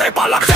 ได้ปลาลักแ